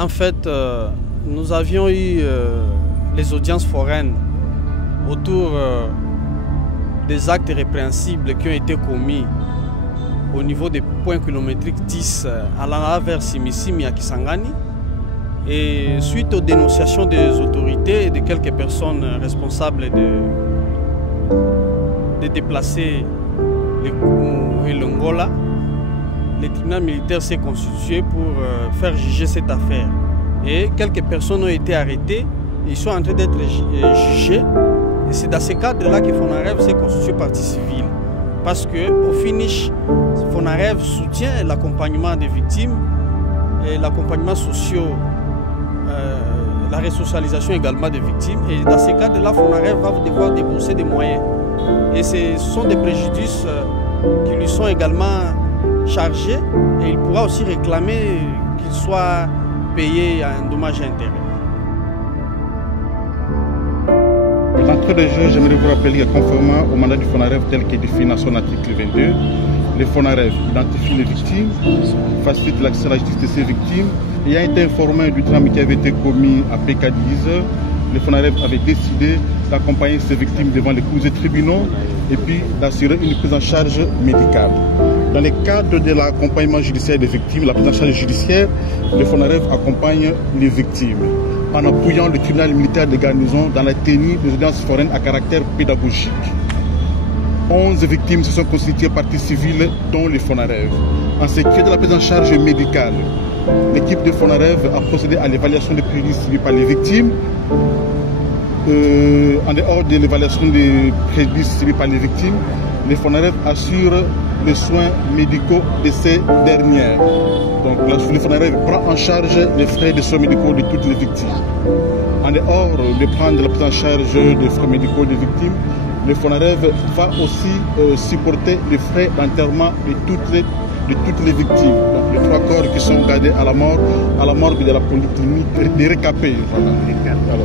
En fait, nous avions eu les audiences foraines autour des actes répréhensibles qui ont été commis au niveau des points kilométriques 10 allant vers Simisimi à Kisangani. Et suite aux dénonciations des autorités et de quelques personnes responsables de déplacer les Koumou et l'Angola, le tribunal militaire s'est constitué pour faire juger cette affaire. Et quelques personnes ont été arrêtées, ils sont en train d'être jugés. Et c'est dans ce cadre-là que Fonarev s'est constitué partie civile. Parce qu'au finish, Fonarev soutient l'accompagnement des victimes et l'accompagnement social, la resocialisation également des victimes. Et dans ce cadre-là, Fonarev va devoir débourser des moyens. Et ce sont des préjudices qui lui sont également chargés et il pourra aussi réclamer qu'il soit payé à un dommage intérêt. L'entrée de jeu, j'aimerais vous rappeler que conformément au mandat du Fonarev tel qu'il est défini dans son article 22, le Fonarev identifie les victimes, facilite l'accès à la justice de ces victimes. Ayant été informé du drame qui avait été commis à Pécadise, le Fonarev avait décidé d'accompagner ces victimes devant les cours des tribunaux et puis d'assurer une prise en charge médicale. Dans le cadre de l'accompagnement judiciaire des victimes, la prise en charge judiciaire, le Fonarev accompagne les victimes en appuyant le tribunal militaire de garnison dans la tenue des audiences foraines à caractère pédagogique. 11 victimes se sont constituées partie civile, dont le Fonarev. En ce qui est de la prise en charge médicale, l'équipe de Fonarev a procédé à l'évaluation des préjudices subis par les victimes. En dehors de l'évaluation des préjudices subis par les victimes, le Fonarev assure les soins médicaux de ces dernières. Donc le Fonarev prend en charge les frais de soins médicaux de toutes les victimes. En dehors de prendre la prise en charge des frais médicaux des victimes, le Fonarev va aussi supporter les frais d'enterrement de toutes les victimes. Donc les 3 corps qui sont gardés à la morgue de la polyclinique des récapés. Voilà.